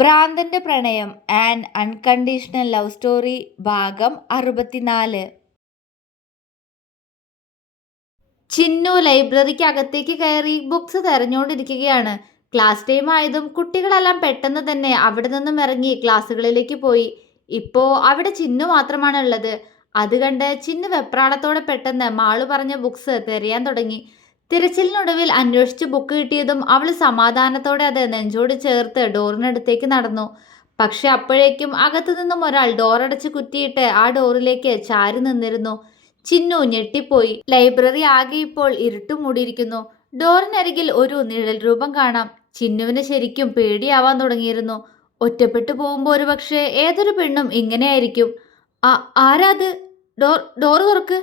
ഭ്രാന്തന്റെ പ്രണയം an unconditional love story ഭാഗം 64. ചിന്നു ലൈബ്രറിക്ക് അകത്തേക്ക് കയറി ബുക്സ് തെരഞ്ഞുകൊണ്ടിരിക്കുകയാണ്. ക്ലാസ് ടൈം ആയതും കുട്ടികളെല്ലാം പെട്ടെന്ന് തന്നെ അവിടെ നിന്നും ഇറങ്ങി ക്ലാസ്സുകളിലേക്ക് പോയി. ഇപ്പോ അവിടെ ചിന്നു മാത്രമാണ് ഉള്ളത്. അത് കണ്ട് ചിന്നു വെപ്രാളത്തോടെ പെട്ടെന്ന് മാളു പറഞ്ഞ ബുക്സ് തിരയാൻ തുടങ്ങി. തിരച്ചിലിനൊടുവിൽ അന്വേഷിച്ച് ബുക്ക് കിട്ടിയതും അവൾ സമാധാനത്തോടെ അത് നെഞ്ചോട് ചേർത്ത് ഡോറിനടുത്തേക്ക് നടന്നു. പക്ഷെ അപ്പോഴേക്കും അകത്തു നിന്നും ഒരാൾ ഡോറടച്ച് കുറ്റിയിട്ട് ആ ഡോറിലേക്ക് ചാരി നിന്നിരുന്നു. ചിന്നു ഞെട്ടിപ്പോയി. ലൈബ്രറി ആകെ ഇപ്പോൾ ഇരുട്ടു മൂടിയിരിക്കുന്നു. ഡോറിനരികിൽ ഒരു നിഴൽ രൂപം കാണാം. ചിന്നുവിന് ശരിക്കും പേടിയാവാൻ തുടങ്ങിയിരുന്നു. ഒറ്റപ്പെട്ടു പോകുമ്പോൾ ഒരുപക്ഷെ ഏതൊരു പെണ്ണും ഇങ്ങനെയായിരിക്കും. ആരാത്? ഡോറ് തുറക്ക്.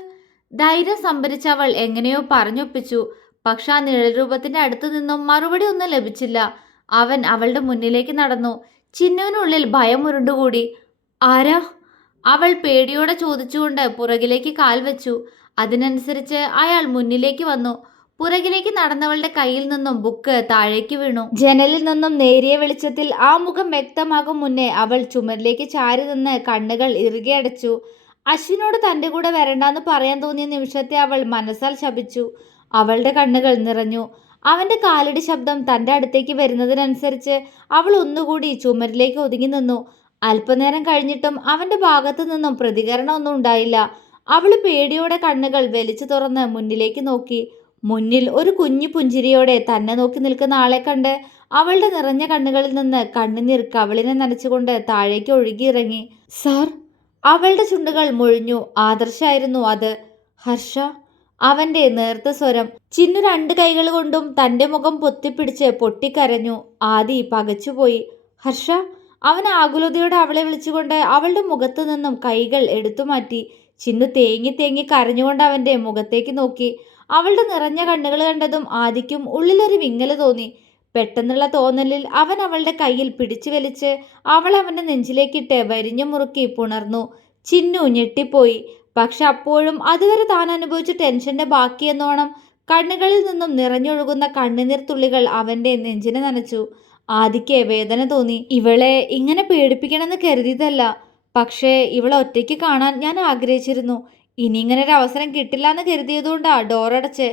ധൈര്യം സംഭരിച്ച അവൾ എങ്ങനെയോ പറഞ്ഞൊപ്പിച്ചു. പക്ഷെ ആ നിഴൽ രൂപത്തിന്റെ അടുത്തു നിന്നും മറുപടി ഒന്നും ലഭിച്ചില്ല. അവൻ അവളുടെ മുന്നിലേക്ക് നടന്നു. ചിന്നുവിനുള്ളിൽ ഭയം ഉരുണ്ടുകൂടി. ആരാ? അവൾ പേടിയോടെ ചോദിച്ചുകൊണ്ട് പുറകിലേക്ക് കാൽ വെച്ചു. അതിനനുസരിച്ച് അയാൾ മുന്നിലേക്ക് വന്നു. പുറകിലേക്ക് നടന്നവളുടെ കയ്യിൽ നിന്നും ബുക്ക് താഴേക്ക് വീണു. ജനലിൽ നിന്നും നേരിയ വെളിച്ചത്തിൽ ആ മുഖം വ്യക്തമാകും മുന്നേ അവൾ ചുമരിലേക്ക് ചാരി നിന്ന് കണ്ണുകൾ ഇറുകെ അടച്ചു. അശ്വിനോട് തൻ്റെ കൂടെ വരണ്ടെന്ന് പറയാൻ തോന്നിയ നിമിഷത്തെ അവൾ മനസ്സാൽ ശപിച്ചു. അവളുടെ കണ്ണുകൾ നിറഞ്ഞു. അവൻ്റെ കാലടി ശബ്ദം തൻ്റെ അടുത്തേക്ക് വരുന്നതിനനുസരിച്ച് അവൾ ഒന്നുകൂടി ചുമരിലേക്ക് ഒതുങ്ങി നിന്നു. അല്പനേരം കഴിഞ്ഞിട്ടും അവൻ്റെ ഭാഗത്തു നിന്നും പ്രതികരണമൊന്നും ഉണ്ടായില്ല. അവൾ പേടിയോടെ കണ്ണുകൾ വലിച്ചു തുറന്ന് മുന്നിലേക്ക് നോക്കി. മുന്നിൽ ഒരു കുഞ്ഞു പുഞ്ചിരിയോടെ തന്നെ നോക്കി നിൽക്കുന്ന ആളെ കണ്ട് അവളുടെ നിറഞ്ഞ കണ്ണുകളിൽ നിന്ന് കണ്ണുനീർ കവിളിനെ നനച്ചുകൊണ്ട് താഴേക്ക് ഒഴുകിയിറങ്ങി. സാർ. അവളുടെ ചുണ്ടുകൾ മുഴിഞ്ഞു. ആദർശായിരുന്നു അത്. ഹർഷ. അവന്റെ നേർത്ത സ്വരം. ചിന്നു 2 കൈകൾ കൊണ്ടും തൻ്റെ മുഖം പൊത്തിപ്പിടിച്ച് പൊട്ടിക്കരഞ്ഞു. ആദി പകച്ചുപോയി. ഹർഷ. അവൻ ആകുലതയോടെ അവളെ വിളിച്ചുകൊണ്ട് അവളുടെ മുഖത്തു നിന്നും കൈകൾ എടുത്തുമാറ്റി. ചിന്നു തേങ്ങി തേങ്ങി കരഞ്ഞുകൊണ്ട് അവൻ്റെ മുഖത്തേക്ക് നോക്കി. അവളുടെ നിറഞ്ഞ കണ്ണുകൾ കണ്ടതും ആദിക്കും ഉള്ളിലൊരു വിങ്ങല് തോന്നി. പെട്ടെന്നുള്ള തോന്നലിൽ അവൻ അവളുടെ കയ്യിൽ പിടിച്ചു വലിച്ച് അവൾ അവൻ്റെ നെഞ്ചിലേക്കിട്ട് വരിഞ്ഞു മുറുക്കി പുണർന്നു. ചിന്നു ഞെട്ടിപ്പോയി. പക്ഷെ അപ്പോഴും അതുവരെ താൻ അനുഭവിച്ച ടെൻഷന്റെ ബാക്കിയെന്നോണം കണ്ണുകളിൽ നിന്നും നിറഞ്ഞൊഴുകുന്ന കണ്ണുനീർ തുള്ളികൾ അവൻ്റെ നെഞ്ചിനെ നനച്ചു. ആദിക്ക് വേദന തോന്നി. ഇവളെ ഇങ്ങനെ പേടിപ്പിക്കണമെന്ന് കരുതിയതല്ല. പക്ഷേ ഇവളെ ഒറ്റയ്ക്ക് കാണാൻ ഞാൻ ആഗ്രഹിച്ചിരുന്നു. ഇനി ഇങ്ങനെ ഒരു അവസരം കിട്ടില്ല എന്ന് കരുതിയതുകൊണ്ടാ ഡോറടച്ച്.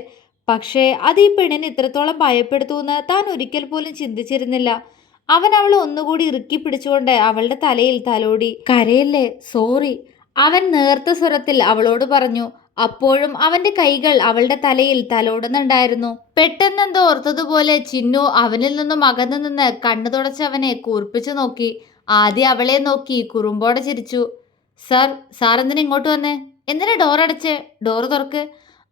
പക്ഷേ അത് ഈ പെണ്ണിനെ ഇത്രത്തോളം ഭയപ്പെടുത്തുമെന്ന് താൻ ഒരിക്കൽ പോലും ചിന്തിച്ചിരുന്നില്ല. അവൻ അവളെ ഒന്നുകൂടി ഇറുക്കി പിടിച്ചുകൊണ്ട് അവളുടെ തലയിൽ തലോടി. കരയല്ലേ, സോറി, അവൻ നേർത്ത സ്വരത്തിൽ അവളോട് പറഞ്ഞു. അപ്പോഴും അവന്റെ കൈകൾ അവളുടെ തലയിൽ തലോടുന്നുണ്ടായിരുന്നു. പെട്ടെന്നെന്തോ ഓർത്തതുപോലെ ചിന്നു അവനിൽ നിന്നും അകന്നു നിന്ന് കണ്ണു തുടച്ച് അവനെ കൂർപ്പിച്ചു നോക്കി. ആദ്യം അവളെ നോക്കി കുറുമ്പോടെ ചിരിച്ചു. സാർ എന്തിനാ ഇങ്ങോട്ട് വന്നേ? എന്തിനാ ഡോറടച്ച്? ഡോറ് തുറക്ക്.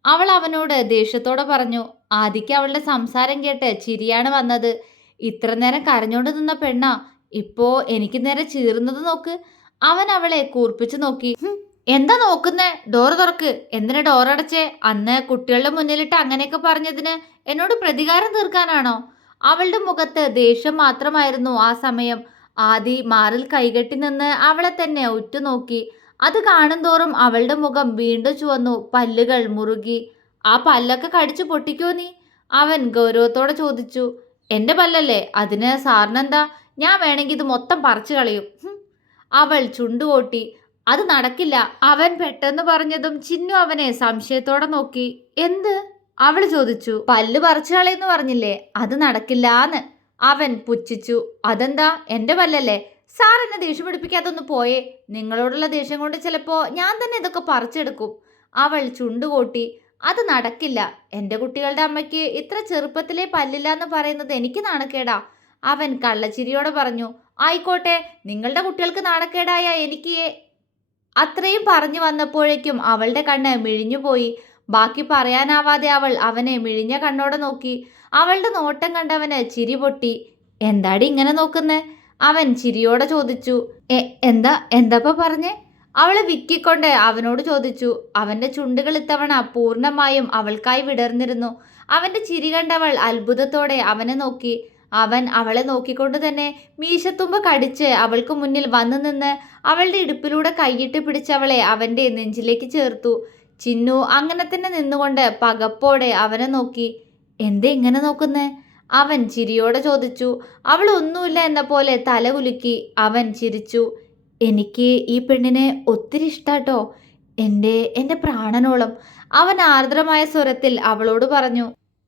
അവൾ അവനോട് ദേഷ്യത്തോടെ പറഞ്ഞു. ആദിക്ക് അവളുടെ സംസാരം കേട്ട് ചിരിയാണ് വന്നത്. ഇത്ര നേരം കരഞ്ഞോണ്ട് നിന്ന പെണ്ണാ ഇപ്പോ എനിക്ക് നേരെ ചീറുന്നത് നോക്ക്. അവൻ അവളെ കൂർപ്പിച്ചു നോക്കി. എന്താ നോക്കുന്നേ? ഡോറ് തുറക്ക്. എന്തിനാ ഡോറടച്ചേ? അന്ന് കുട്ടികളുടെ മുന്നിലിട്ട് അങ്ങനെയൊക്കെ പറഞ്ഞതിന് എന്നോട് പ്രതികാരം തീർക്കാനാണോ? അവളുടെ മുഖത്ത് ദേഷ്യം മാത്രമായിരുന്നു ആ സമയം. ആദി മാറിൽ കൈകെട്ടി നിന്ന് അവളെ തന്നെ ഉറ്റുനോക്കി. അത് കാണുന്തോറും അവളുടെ മുഖം വീണ്ടും ചുവന്നു. പല്ലുകൾ മുറുകി. ആ പല്ലൊക്കെ കടിച്ചു പൊട്ടിക്കോ നീ? അവൻ ഗൗരവത്തോടെ ചോദിച്ചു. എൻ്റെ പല്ലല്ലേ, അതിന് സാറിനെന്താ? ഞാൻ വേണമെങ്കിൽ ഇത് മൊത്തം പറിച്ചു കളയും. അവൾ ചുണ്ടുകൊട്ടി. അത് നടക്കില്ല, അവൻ പെട്ടെന്ന് പറഞ്ഞതും ചിന്നു അവനെ സംശയത്തോടെ നോക്കി. എന്ത്? അവൾ ചോദിച്ചു. പല്ല് പറിച്ചു കളയെന്ന് പറഞ്ഞില്ലേ, അത് നടക്കില്ലാന്ന് അവൻ പുച്ഛിച്ചു. അതെന്താ? എൻ്റെ പല്ലല്ലേ. സാർ എന്നെ ദേഷ്യം പിടിപ്പിക്കാത്തൊന്ന് പോയേ. നിങ്ങളോടുള്ള ദേഷ്യം കൊണ്ട് ചിലപ്പോൾ ഞാൻ തന്നെ ഇതൊക്കെ പറിച്ചെടുക്കും. അവൾ ചുണ്ടുകൊട്ടി. അത് നടക്കില്ല. എൻ്റെ കുട്ടികളുടെ അമ്മയ്ക്ക് ഇത്ര ചെറുപ്പത്തിലേ പല്ലില്ല എന്ന് പറയുന്നത് എനിക്ക് നാണക്കേടാ. അവൻ കള്ളച്ചിരിയോടെ പറഞ്ഞു. ആയിക്കോട്ടെ, നിങ്ങളുടെ കുട്ടികൾക്ക് നാണക്കേടായ എനിക്ക്. അത്രയും പറഞ്ഞു വന്നപ്പോഴേക്കും അവളുടെ കണ്ണ് മിഴിഞ്ഞുപോയി. ബാക്കി പറയാനാവാതെ അവൾ അവനെ മിഴിഞ്ഞ കണ്ണോടെ നോക്കി. അവളുടെ നോട്ടം കണ്ടവന് ചിരി പൊട്ടി. എന്താടി ഇങ്ങനെ നോക്കുന്നേ? അവൻ ചിരിയോടെ ചോദിച്ചു. എന്താ പറഞ്ഞേ? അവളെ വിക്കിക്കൊണ്ട് അവനോട് ചോദിച്ചു. അവന്റെ ചുണ്ടുകൾ ഇത്തവണ പൂർണ്ണമായും അവൾക്കായി വിടർന്നിരുന്നു. അവന്റെ ചിരി കണ്ടവൾ അത്ഭുതത്തോടെ അവനെ നോക്കി. അവൻ അവളെ നോക്കിക്കൊണ്ട് തന്നെ മീശത്തുമ്പ് കടിച്ച് അവൾക്ക് മുന്നിൽ വന്നു നിന്ന് അവളുടെ ഇടുപ്പിലൂടെ കൈയിട്ട് പിടിച്ചവളെ അവന്റെ നെഞ്ചിലേക്ക് ചേർത്തു. ചിന്നു അങ്ങനെ തന്നെ നിന്നുകൊണ്ട് പകപ്പോടെ അവനെ നോക്കി. എന്തേ ഇങ്ങനെ നോക്കുന്നേ? അവൻ ചിരിയോടെ ചോദിച്ചു. അവൾ ഒന്നുമില്ല എന്ന പോലെ തല കുലുക്കി. അവൻ ചിരിച്ചു. എനിക്ക് ഈ പെണ്ണിനെ ഒത്തിരി ഇഷ്ടാട്ടോ, എൻ്റെ പ്രാണനോളം, അവൻ ആർദ്രമായ സ്വരത്തിൽ അവളോട് പറഞ്ഞു.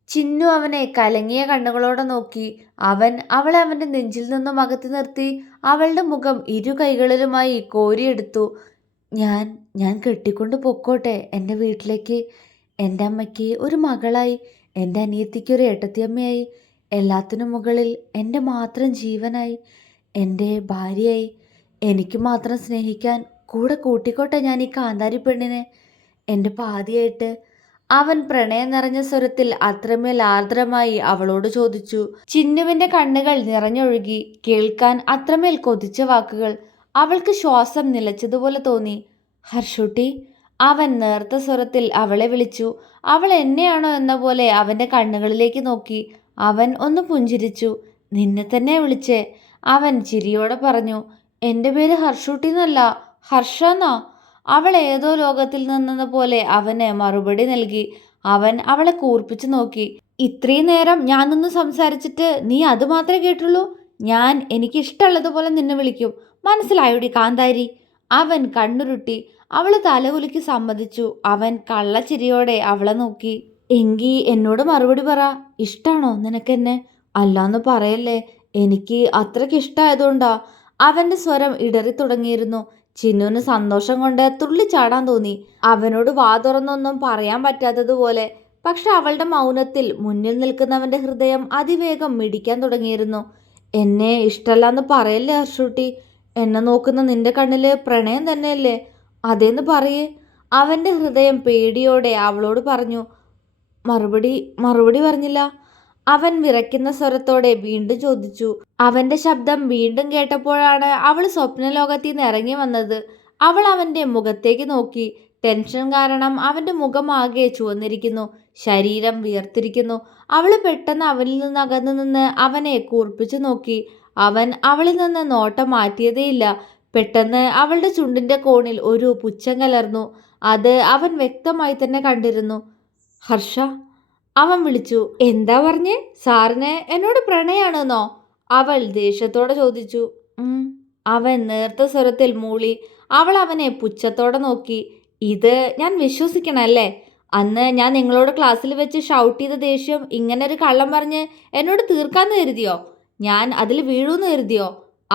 ചിന്നു അവനെ കലങ്ങിയ കണ്ണുകളോടെ നോക്കി. അവൻ അവളെ അവന്റെ നെഞ്ചിൽ നിന്നും അകറ്റി നിർത്തി അവളുടെ മുഖം ഇരു കൈകളിലുമായി കോരിയെടുത്തു. ഞാൻ ഞാൻ കെട്ടിക്കൊണ്ട് പൊക്കോട്ടെ എൻ്റെ വീട്ടിലേക്ക്. എൻ്റെ അമ്മയ്ക്ക് ഒരു മകളായി, എൻ്റെ അനിയത്തിക്ക് ഒരു ഏട്ടത്തിയമ്മയായി, എല്ലാത്തിനും മുകളിൽ എൻ്റെ മാത്രം ജീവനായി, എൻ്റെ ഭാര്യയായി. എനിക്ക് മാത്രം സ്നേഹിക്കാൻ കൂടെ കൂട്ടിക്കോട്ടെ ഞാൻ ഈ കാന്താരി പെണ്ണിനെ, എൻ്റെ പാതിയായിട്ട്. അവൻ പ്രണയം നിറഞ്ഞ സ്വരത്തിൽ അത്രമേൽ ആർദ്രമായി അവളോട് ചോദിച്ചു. ചിന്നുവിന്റെ കണ്ണുകൾ നിറഞ്ഞൊഴുകി. കേൾക്കാൻ അത്രമേൽ കൊതിച്ച വാക്കുകൾ. അവൾക്ക് ശ്വാസം നിലച്ചതുപോലെ തോന്നി. ഹർഷുട്ടി, അവൻ നേർത്ത സ്വരത്തിൽ അവളെ വിളിച്ചു. അവൾ എന്നെയാണോ എന്ന പോലെ അവന്റെ കണ്ണുകളിലേക്ക് നോക്കി. അവൻ ഒന്ന് പുഞ്ചിരിച്ചു. നിന്നെ തന്നെ വിളിച്ചേ, അവൻ ചിരിയോടെ പറഞ്ഞു. എൻ്റെ പേര് ഹർഷുട്ടി എന്നല്ല, ഹർഷ എന്നാ. അവൾ ഏതോ ലോകത്തിൽ നിന്നെന്ന പോലെ അവന് മറുപടി നൽകി. അവൻ അവളെ കൂർപ്പിച്ചു നോക്കി. ഇത്രയും നേരം ഞാൻ നിന്ന് സംസാരിച്ചിട്ട് നീ അത് മാത്രമേ കേട്ടുള്ളൂ? ഞാൻ എനിക്കിഷ്ടമുള്ളതുപോലെ നിന്നെ വിളിക്കും, മനസ്സിലായോടി കാന്താരി? അവൻ കണ്ണുരുട്ടി. അവൾ തലകുലുക്കി സമ്മതിച്ചു. അവൻ കള്ളച്ചിരിയോടെ അവളെ നോക്കി. എങ്കി എന്നോട് മറുപടി പറ, ഇഷ്ടാണോ നിനക്കെന്നെ? അല്ലാന്ന് പറയല്ലേ, എനിക്ക് അത്രയ്ക്ക് ഇഷ്ടമായതുകൊണ്ടാ. അവന്റെ സ്വരം ഇടറി തുടങ്ങിയിരുന്നു. ചിന്നുവിന് സന്തോഷം കൊണ്ട് തുള്ളിച്ചാടാൻ തോന്നി. അവനോട് വാ തുറന്നൊന്നും പറയാൻ പറ്റാത്തതുപോലെ. പക്ഷെ അവളുടെ മൗനത്തിൽ മുന്നിൽ നിൽക്കുന്നവന്റെ ഹൃദയം അതിവേഗം മിടിക്കാൻ തുടങ്ങിയിരുന്നു. എന്നെ ഇഷ്ടമല്ലാന്ന് പറയല്ലേ ഹർഷൂട്ടി? എന്നെ നോക്കുന്ന നിന്റെ കണ്ണില് പ്രണയം തന്നെയല്ലേ? അതേന്ന് പറയേ. അവന്റെ ഹൃദയം പേടിയോടെ അവളോട് പറഞ്ഞു. മറുപടി പറഞ്ഞില്ല. അവൻ വിറയ്ക്കുന്ന സ്വരത്തോടെ വീണ്ടും ചോദിച്ചു. അവന്റെ ശബ്ദം വീണ്ടും കേട്ടപ്പോഴാണ് അവൾ സ്വപ്നലോകത്തിൽ നിന്ന് ഇറങ്ങി വന്നത്. അവൾ അവന്റെ മുഖത്തേക്ക് നോക്കി. ടെൻഷൻ കാരണം അവന്റെ മുഖം ആകെ ചുവന്നിരിക്കുന്നു, ശരീരം വിയർത്തിരിക്കുന്നു. അവൾ പെട്ടെന്ന് അവനിൽ നിന്ന് അകന്നു നിന്ന് അവനെ കൂർപ്പിച്ചു നോക്കി. അവൻ അവളിൽ നിന്ന് നോട്ടം മാറ്റിയതേയില്ല. പെട്ടെന്ന് അവളുടെ ചുണ്ടിന്റെ കോണിൽ ഒരു പുച്ഛം കലർന്നു. അത് അവൻ വ്യക്തമായി തന്നെ കണ്ടിരുന്നു. ഹർഷ, അവൻ വിളിച്ചു. എന്താ പറഞ്ഞേ? സാറിന് എന്നോട് പ്രണയാണെന്നോ? അവൾ ദേഷ്യത്തോടെ ചോദിച്ചു. അവൻ നേർത്ത സ്വരത്തിൽ മൂളി. അവൾ അവനെ പുച്ഛത്തോടെ നോക്കി. ഇത് ഞാൻ വിശ്വസിക്കണല്ലേ? അന്ന് ഞാൻ നിങ്ങളോട് ക്ലാസ്സിൽ വെച്ച് ഷൗട്ട് ചെയ്ത ദേഷ്യം ഇങ്ങനെ ഒരു കള്ളം പറഞ്ഞ് എന്നോട് തീർക്കാന്ന് കരുതിയോ? ഞാൻ അതിൽ വീഴൂന്ന് കരുതിയോ?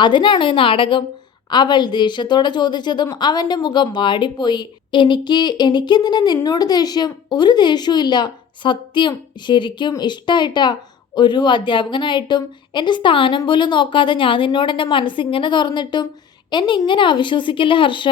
അതിനാണോ ഈ നാടകം? അവൾ ദേഷ്യത്തോടെ ചോദിച്ചതും അവന്റെ മുഖം വാടിപ്പോയി. എനിക്കെന്തിനാ നിന്നോട് ദേഷ്യം? ഒരു ദേഷ്യവും ഇല്ല. സത്യം, ശരിക്കും ഇഷ്ടായിട്ടാ. ഒരു അധ്യാപകനായിട്ടും എൻ്റെ സ്ഥാനം പോലും നോക്കാതെ ഞാൻ നിന്നോട് എൻ്റെ മനസ്സിങ്ങനെ തുറന്നിട്ടും എന്നെ ഇങ്ങനെ അവിശ്വസിക്കില്ല ഹർഷ.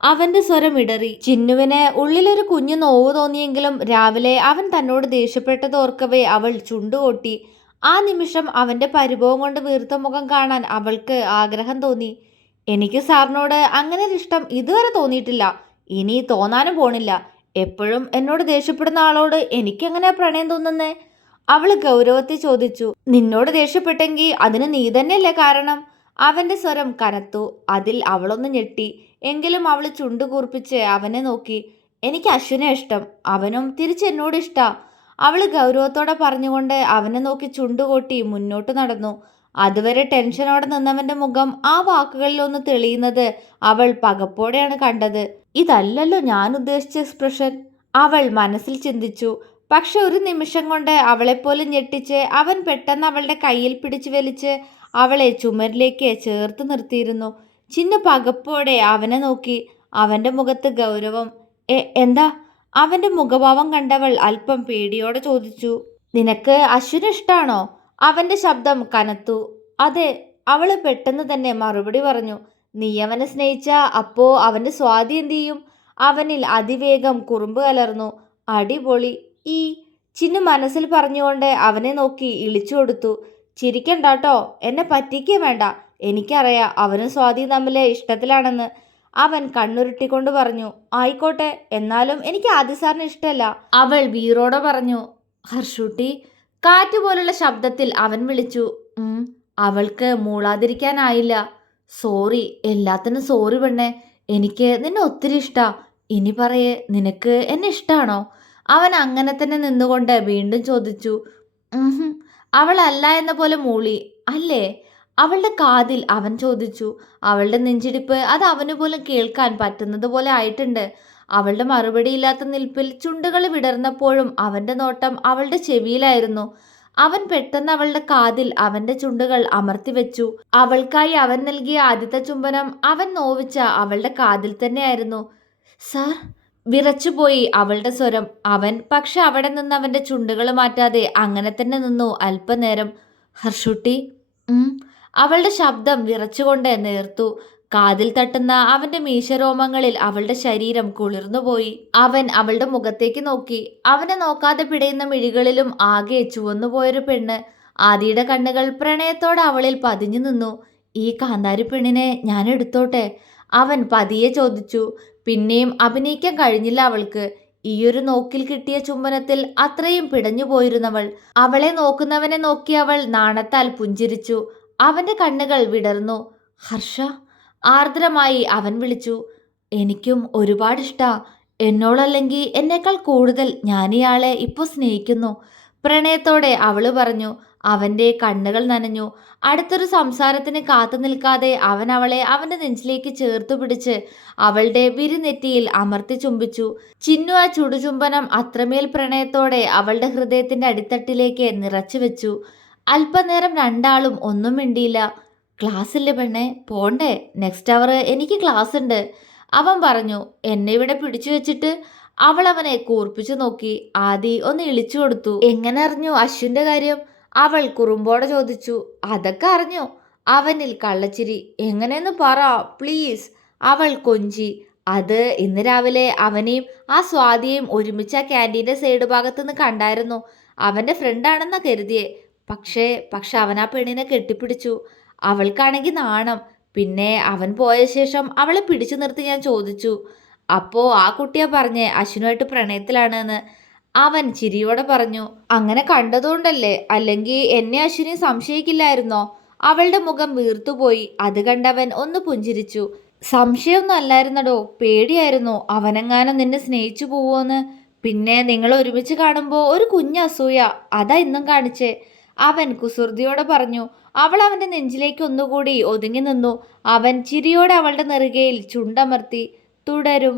അവന്റെ സ്വരം ഇടറി. ചിന്നുവിന് ഉള്ളിലൊരു കുഞ്ഞു നോവ് തോന്നിയെങ്കിലും രാവിലെ അവൻ തന്നോട് ദേഷ്യപ്പെട്ടത് ഓർക്കവേ അവൾ ചുണ്ടുകൊട്ടി. ആ നിമിഷം അവന്റെ പരിഭവം കൊണ്ട് വീർത്ത മുഖം കാണാൻ അവൾക്ക് ആഗ്രഹം തോന്നി. എനിക്ക് സാറിനോട് അങ്ങനെ ഒരു ഇഷ്ടം ഇതുവരെ തോന്നിയിട്ടില്ല, ഇനി തോന്നാനും പോണില്ല. എപ്പോഴും എന്നോട് ദേഷ്യപ്പെടുന്ന ആളോട് എനിക്കെങ്ങനെ പ്രണയം തോന്നുന്നേ? അവൾ ഗൗരവത്തിൽ ചോദിച്ചു. നിന്നോട് ദേഷ്യപ്പെട്ടെങ്കിൽ അതിന് നീ തന്നെയല്ലേ കാരണം? അവന്റെ സ്വരം കനത്തു. അതിൽ അവളൊന്ന് ഞെട്ടി. എങ്കിലും അവൾ ചുണ്ടുകൂർപ്പിച്ച് അവനെ നോക്കി. എനിക്ക് അശ്വിനെ ഇഷ്ടം, അവനും തിരിച്ചെന്നോട് ഇഷ്ടാ. അവൾ ഗൗരവത്തോടെ പറഞ്ഞുകൊണ്ട് അവനെ നോക്കി ചുണ്ടുകൊട്ടി മുന്നോട്ട് നടന്നു. അതുവരെ ടെൻഷനോടെ നിന്നവന്റെ മുഖം ആ വാക്കുകളിലൊന്ന് തെളിയുന്നത് അവൾ പകപ്പോടെയാണ് കണ്ടത്. ഇതല്ലല്ലോ ഞാൻ ഉദ്ദേശിച്ച എക്സ്പ്രഷൻ, അവൾ മനസ്സിൽ ചിന്തിച്ചു. പക്ഷെ ഒരു നിമിഷം കൊണ്ട് അവളെപ്പോലും ഞെട്ടിച്ച് അവൻ പെട്ടെന്ന് അവളുടെ കയ്യിൽ പിടിച്ചു വലിച്ച് അവളെ ചുമരിലേക്ക് ചേർത്ത് നിർത്തിയിരുന്നു. ചിന്നു പകപ്പോടെ അവനെ നോക്കി. അവന്റെ മുഖത്ത് ഗൗരവം. എന്താ? അവന്റെ മുഖഭാവം കണ്ടവൾ അല്പം പേടിയോടെ ചോദിച്ചു. നിനക്ക് അശ്വിന് ഇഷ്ടാണോ? അവന്റെ ശബ്ദം കനത്തു. അതെ, അവള് പെട്ടെന്ന് തന്നെ മറുപടി പറഞ്ഞു. നീ അവനെ സ്നേഹിച്ച അപ്പോ അവന്റെ സ്വാതി എന്ത് ചെയ്യും? അവനിൽ അതിവേഗം കുറുമ്പ് കലർന്നു. അടിപൊളി. ഈ ചിന്നു മനസ്സിൽ പറഞ്ഞുകൊണ്ട് അവനെ നോക്കി ഇളിച്ചു കൊടുത്തു. ചിരിക്കണ്ടാട്ടോ, എന്നെ പറ്റിക്കേ വേണ്ട. എനിക്കറിയാം അവനും സ്വാതിയും തമ്മിൽ ഇഷ്ടത്തിലാണെന്ന്. അവൻ കണ്ണുരുട്ടിക്കൊണ്ട് പറഞ്ഞു. ആയിക്കോട്ടെ, എന്നാലും എനിക്ക് ആദിസാറിന് ഇഷ്ടമല്ല, അവൾ വീറോടെ പറഞ്ഞു. ഹർഷൂട്ടി, കാറ്റുപോലുള്ള ശബ്ദത്തിൽ അവൻ വിളിച്ചു. അവൾക്ക് മൂളാതിരിക്കാനായില്ല. സോറി, എല്ലാത്തിനും സോറി പെണ്ണെ. എനിക്ക് നിന്നെ ഒത്തിരി ഇഷ്ടാ. ഇനി പറയേ, നിനക്ക് എന്നെ ഇഷ്ടാണോ? അവൻ അങ്ങനെ തന്നെ നിന്നുകൊണ്ട് വീണ്ടും ചോദിച്ചു. അവളല്ല എന്ന പോലെ മൂളി. അല്ലേ? അവളുടെ കാതിൽ അവൻ ചോദിച്ചു. അവളുടെ നെഞ്ചിടിപ്പ് അത് അവന് പോലും കേൾക്കാൻ പറ്റുന്നത് പോലെ ആയിട്ടുണ്ട്. അവളുടെ മറുപടിയില്ലാത്ത നിൽപ്പിൽ ചുണ്ടുകൾ വിടർന്നപ്പോഴും അവന്റെ നോട്ടം അവളുടെ ചെവിയിലായിരുന്നു. അവൻ പെട്ടെന്ന് അവളുടെ കാതിൽ അവന്റെ ചുണ്ടുകൾ അമർത്തിവെച്ചു. അവൾക്കായി അവൻ നൽകിയ ആദ്യത്തെ ചുംബനം അവൻ നോവിച്ച അവളുടെ കാതിൽ തന്നെയായിരുന്നു. സാർ, വിറച്ചുപോയി അവളുടെ സ്വരം. അവൻ പക്ഷെ അവിടെ നിന്ന് അവന്റെ ചുണ്ടുകൾ മാറ്റാതെ അങ്ങനെ തന്നെ നിന്നു അല്പനേരം. ഹർഷുട്ടി. അവളുടെ ശബ്ദം വിറച്ചുകൊണ്ട് നേർത്തു. കാതിൽ തട്ടുന്ന അവന്റെ മീശരോമങ്ങളിൽ അവളുടെ ശരീരം കുളിർന്നുപോയി. അവൻ അവളുടെ മുഖത്തേക്ക് നോക്കി. അവനെ നോക്കാതെ പിടയുന്ന മിഴികളിലും ആകെ ചുവന്നുപോയൊരു പെണ്ണ്. ആദിയുടെ കണ്ണുകൾ പ്രണയത്തോടെ അവളിൽ പതിഞ്ഞു നിന്നു. ഈ കാന്താരി പെണ്ണിനെ ഞാൻ എടുത്തോട്ടെ? അവൻ പതിയെ ചോദിച്ചു. പിന്നെയും അഭിനയിക്കാൻ കഴിഞ്ഞില്ല അവൾക്ക്. ഈയൊരു നോക്കിൽ കിട്ടിയ ചുംബനത്തിൽ അത്രയും പിടഞ്ഞു പോയിരുന്നവൾ. അവളെ നോക്കുന്നവനെ നോക്കി അവൾ നാണത്താൽ പുഞ്ചിരിച്ചു. അവന്റെ കണ്ണുകൾ വിടർന്നു. ഹർഷ, ആർദ്രമായി അവൻ വിളിച്ചു. എനിക്കും ഒരുപാട് ഇഷ്ടാ. എന്നോടല്ലെങ്കിൽ എന്നേക്കാൾ കൂടുതൽ ഞാൻ ഇയാളെ ഇപ്പോൾ സ്നേഹിക്കുന്നു. പ്രണയത്തോടെ അവള് പറഞ്ഞു. അവന്റെ കണ്ണുകൾ നനഞ്ഞു. അടുത്തൊരു സംസാരത്തിന് കാത്തു നിൽക്കാതെ അവൻ അവളെ അവന്റെ നെഞ്ചിലേക്ക് ചേർത്തു പിടിച്ച് അവളുടെ വിരിനെറ്റിയിൽ അമർത്തി ചുംബിച്ചു. ചിന്നു ആ ചുടുചുംബനം അത്രമേൽ പ്രണയത്തോടെ അവളുടെ ഹൃദയത്തിന്റെ അടിത്തട്ടിലേക്ക് നിറച്ചു വെച്ചു. അല്പനേരം രണ്ടാളും ഒന്നും മിണ്ടിയില്ല. ക്ലാസ് ഇല്ലേ പെണ്ണെ, പോണ്ടേ? നെക്സ്റ്റ് അവർ എനിക്ക് ക്ലാസ് ഉണ്ട്, അവൻ പറഞ്ഞു. എന്നെ ഇവിടെ പിടിച്ചു വെച്ചിട്ട്? അവൾ അവനെ കൂർപ്പിച്ചു നോക്കി. ആദി ഒന്ന് ഇളിച്ചു കൊടുത്തു. എങ്ങനെ അറിഞ്ഞു അശ്വിന്റെ കാര്യം? അവൾ കുറുമ്പോടെ ചോദിച്ചു. അതൊക്കെ അറിഞ്ഞു. അവനിൽ കള്ളച്ചിരി. എങ്ങനെയെന്ന് പറ പ്ലീസ്, അവൾ കൊഞ്ചി. അത് ഇന്ന് രാവിലെ അവനെയും ആ സ്വാതിയെയും ഒരുമിച്ച് ആ ക്യാൻറ്റീൻ്റെ സൈഡ് ഭാഗത്തുനിന്ന് കണ്ടായിരുന്നു. അവൻ്റെ ഫ്രണ്ടാണെന്നാ കരുതിയേ. പക്ഷേ അവൻ ആ പെണ്ണിനെ കെട്ടിപ്പിടിച്ചു. അവൾക്കാണെങ്കിൽ നാണം. പിന്നെ അവൻ പോയ ശേഷം അവളെ പിടിച്ചു നിർത്തി ഞാൻ ചോദിച്ചു. അപ്പോൾ ആ കുട്ടിയെ പറഞ്ഞേ അശ്വിനുമായിട്ട് പ്രണയത്തിലാണ് എന്ന്. അവൻ ചിരിയോടെ പറഞ്ഞു. അങ്ങനെ കണ്ടതുകൊണ്ടല്ലേ? അല്ലെങ്കിൽ എന്നെ അശ്വിനി സംശയിക്കില്ലായിരുന്നോ? അവളുടെ മുഖം വീർത്തുപോയി. അത് കണ്ടവൻ ഒന്ന് പുഞ്ചിരിച്ചു. സംശയമൊന്നും അല്ലായിരുന്നടോ, പേടിയായിരുന്നു അവനെങ്ങാനും നിന്നെ സ്നേഹിച്ചു പോവോന്ന്. പിന്നെ നിങ്ങൾ ഒരുമിച്ച് കാണുമ്പോൾ ഒരു കുഞ്ഞ് അസൂയ, അതാ ഇന്നും കാണിച്ചേ, അവൻ കുസൃതിയോടെ പറഞ്ഞു. അവൾ അവൻ്റെ നെഞ്ചിലേക്ക് ഒന്നുകൂടി ഒതുങ്ങി നിന്നു. അവൻ ചിരിയോടെ അവളുടെ നെറുകയിൽ ചുണ്ടമർത്തി. തുടരും.